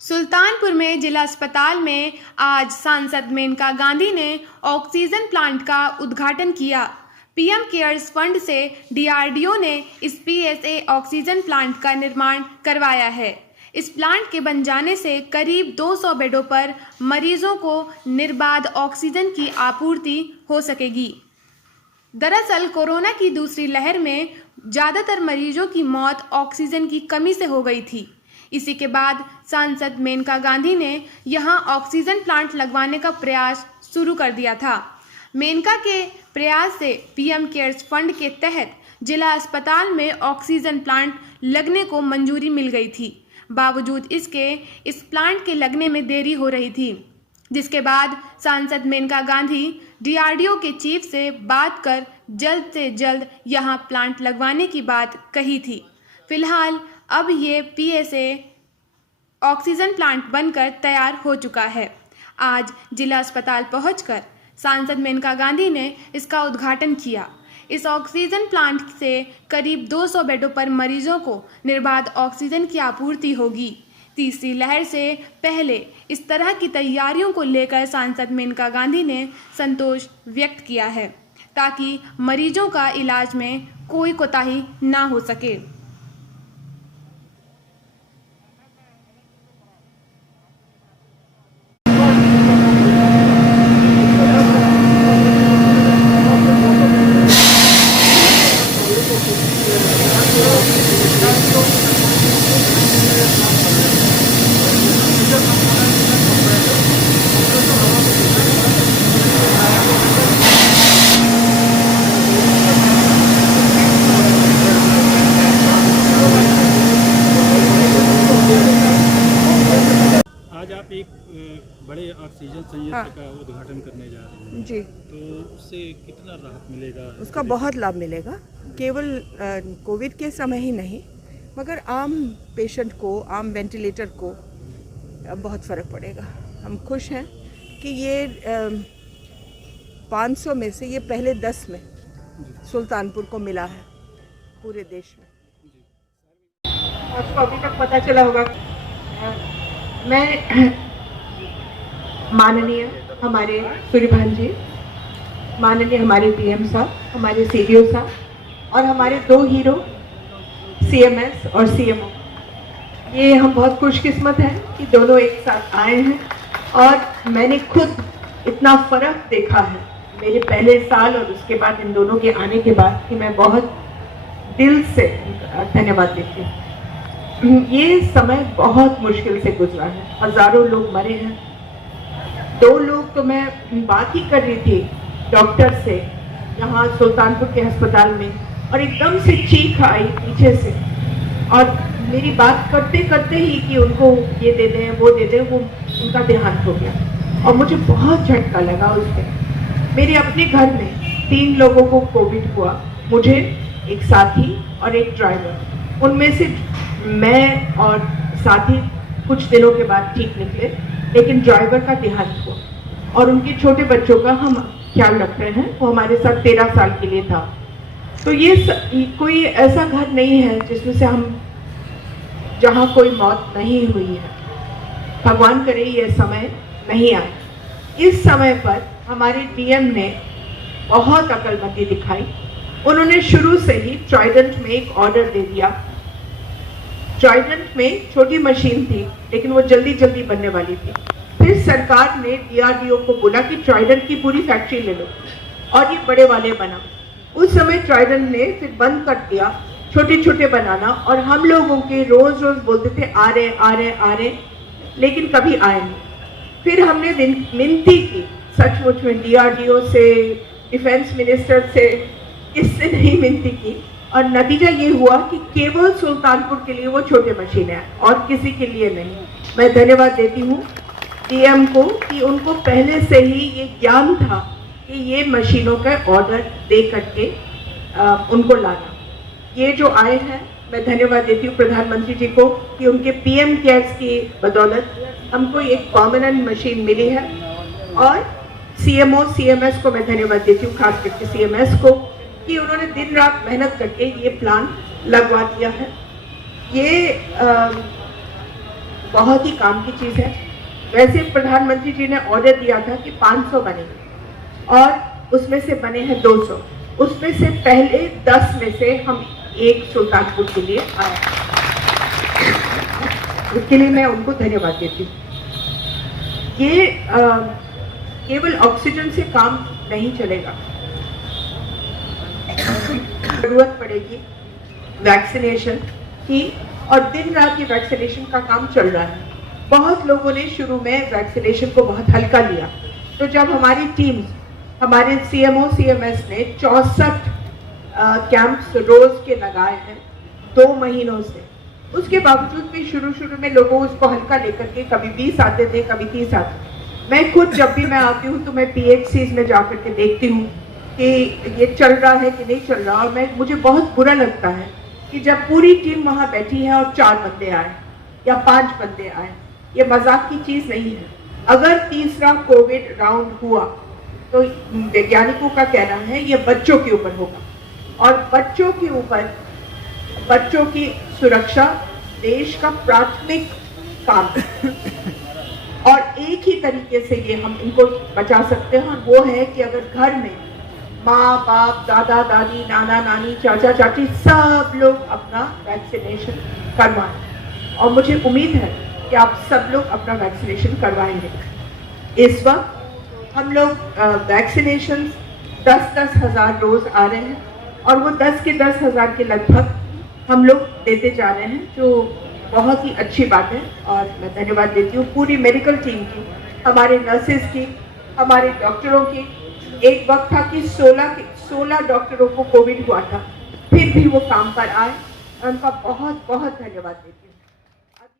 सुल्तानपुर में जिला अस्पताल में आज सांसद मेनका गांधी ने ऑक्सीजन प्लांट का उद्घाटन किया। पीएम केयर्स फंड से डीआरडीओ ने इस पीएसए ऑक्सीजन प्लांट का निर्माण करवाया है। इस प्लांट के बन जाने से करीब 200 बेडों पर मरीजों को निर्बाध ऑक्सीजन की आपूर्ति हो सकेगी। दरअसल कोरोना की दूसरी लहर में ज़्यादातर मरीजों की मौत ऑक्सीजन की कमी से हो गई थी। इसी के बाद सांसद मेनका गांधी ने यहां ऑक्सीजन प्लांट लगवाने का प्रयास शुरू कर दिया था। मेनका के प्रयास से पीएम केयर्स फंड के तहत जिला अस्पताल में ऑक्सीजन प्लांट लगने को मंजूरी मिल गई थी। बावजूद इसके इस प्लांट के लगने में देरी हो रही थी, जिसके बाद सांसद मेनका गांधी डीआरडीओ के चीफ से बात कर जल्द से जल्द यहां प्लांट लगवाने की बात कही थी। फिलहाल अब ये पीएसए ऑक्सीजन प्लांट बनकर तैयार हो चुका है। आज जिला अस्पताल पहुंचकर सांसद मेनका गांधी ने इसका उद्घाटन किया। इस ऑक्सीजन प्लांट से करीब 200 बेडों पर मरीजों को निर्बाध ऑक्सीजन की आपूर्ति होगी। तीसरी लहर से पहले इस तरह की तैयारियों को लेकर सांसद मेनका गांधी ने संतोष व्यक्त किया है, ताकि मरीजों का इलाज में कोई कोताही ना हो सके। आज आप एक बड़े ऑक्सीजन संयंत्र का उद्घाटन करने जा रहे हैं जी, तो उससे कितना राहत मिलेगा? उसका बहुत लाभ मिलेगा। केवल कोविड के समय ही नहीं, मगर आम पेशेंट को, आम वेंटिलेटर को बहुत फ़र्क पड़ेगा। हम खुश हैं कि ये 500 में से ये पहले 10 में सुल्तानपुर को मिला है पूरे देश में। आपको अभी तक पता चला होगा, मैं माननीय हमारे सूर्यभान जी, माननीय हमारे पीएम साहब, हमारे सीडीओ साहब और हमारे 2 हीरो सीएमएस और सीएमओ, ये हम बहुत खुशकिस्मत हैं कि दोनों एक साथ आए हैं। और मैंने खुद इतना फ़र्क देखा है मेरे पहले साल और उसके बाद इन दोनों के आने के बाद कि मैं बहुत दिल से धन्यवाद देती हूँ। ये समय बहुत मुश्किल से गुजरा है, हज़ारों लोग मरे हैं। 2 लोग तो मैं बात ही कर रही थी डॉक्टर से यहाँ सुल्तानपुर के अस्पताल में, और एकदम से चीख आई पीछे से, और मेरी बात करते करते ही कि उनको ये दे दें वो दे दें, वो उनका देहांत हो गया। और मुझे बहुत झटका लगा उस दिन। मेरे अपने घर में 3 लोगों को कोविड हुआ, मुझे, एक साथी और एक ड्राइवर। उनमें से मैं और साथी कुछ दिनों के बाद ठीक निकले, लेकिन ड्राइवर का देहांत हुआ। और उनके छोटे बच्चों का हम ख्याल रख रहे हैं, वो हमारे साथ 13 साल के लिए था। तो ये कोई ऐसा घर नहीं है जिसमें से जहाँ कोई मौत नहीं हुई है। भगवान करे ये समय नहीं आए। इस समय पर हमारे डीएम ने बहुत अक्लमंदी दिखाई। उन्होंने शुरू से ही ट्राइडेंट में एक ऑर्डर दे दिया। ट्राइडेंट में छोटी मशीन थी, लेकिन वो जल्दी जल्दी बनने वाली थी। फिर सरकार ने डीआरडीओ को बोला कि ट्राइडेंट की पूरी फैक्ट्री ले लो, और ये बड़े वाले बना। उस समय ट्राइडेंट ने फिर बंद कर दिया छोटे छोटे बनाना, और हम लोगों के रोज रोज बोलते थे आ रहे आ रहे आ रहे, लेकिन कभी आए नहीं। फिर हमने विनती की सचमुच में डीआरडीओ से, डिफेंस मिनिस्टर से, इससे नहीं विनती की, और नतीजा ये हुआ कि केवल सुल्तानपुर के लिए वो छोटे मशीन है और किसी के लिए नहीं। मैं धन्यवाद देती हूँ डीएम को कि उनको पहले से ही ये ज्ञान था कि ये मशीनों का ऑर्डर दे करके उनको लाना। ये जो आए हैं, मैं धन्यवाद देती हूँ प्रधानमंत्री जी को कि उनके पीएम केयर्स की बदौलत हमको एक परमानेंट मशीन मिली है। और सीएमओ सीएमएस को मैं धन्यवाद देती हूँ, खास करके सीएमएस को, कि उन्होंने दिन रात मेहनत करके ये प्लान लगवा दिया है। ये बहुत ही काम की चीज़ है। वैसे प्रधानमंत्री जी ने ऑर्डर दिया था कि 500 बनेंगे और उसमें से बने हैं 200। उसमें से पहले 10 में से हम एक सुल्तानपुर के लिए आए, इसके लिए मैं उनको धन्यवाद देती हूँ। ये केवल ऑक्सीजन से काम नहीं चलेगा, जरूरत पड़ेगी वैक्सीनेशन की, और दिन रात ये वैक्सीनेशन का काम चल रहा है। बहुत लोगों ने शुरू में वैक्सीनेशन को बहुत हल्का लिया, तो जब हमारी टीम, हमारे CMO CMS ने 64 कैंप्स रोज के लगाए हैं 2 महीनों से, उसके बावजूद भी शुरू में लोगों उसको हल्का लेकर के कभी 20 आते थे, कभी 30 आते। मैं खुद जब भी मैं आती हूँ तो मैं PHCs में जा करके देखती हूँ कि ये चल रहा है कि नहीं चल रहा, और मुझे बहुत बुरा लगता है कि जब पूरी टीम वहाँ बैठी है और 4 बंदे आए या 5 बंदे आए। ये मजाक की चीज़ नहीं है। अगर तीसरा कोविड राउंड हुआ तो वैज्ञानिकों का कहना है ये बच्चों के ऊपर होगा, और बच्चों के ऊपर, बच्चों की सुरक्षा देश का प्राथमिक काम है। और एक ही तरीके से ये हम इनको बचा सकते हैं, और वो है कि अगर घर में माँ बाप, दादा दादी, नाना नानी, चाचा चाची सब लोग अपना वैक्सीनेशन करवाएं, और मुझे उम्मीद है कि आप सब लोग अपना वैक्सीनेशन करवाएंगे। इस वक्त हम लोग वैक्सीनेशन 10-10 हज़ार रोज आ रहे हैं, और वो 10 के 10 हज़ार के लगभग हम लोग देते जा रहे हैं, जो बहुत ही अच्छी बात है। और मैं धन्यवाद देती हूँ पूरी मेडिकल टीम की, हमारे नर्सेज की, हमारे डॉक्टरों की। एक वक्त था कि 16 डॉक्टरों को कोविड हुआ था, फिर भी वो काम पर आए, उनका बहुत बहुत धन्यवाद देती हूँ।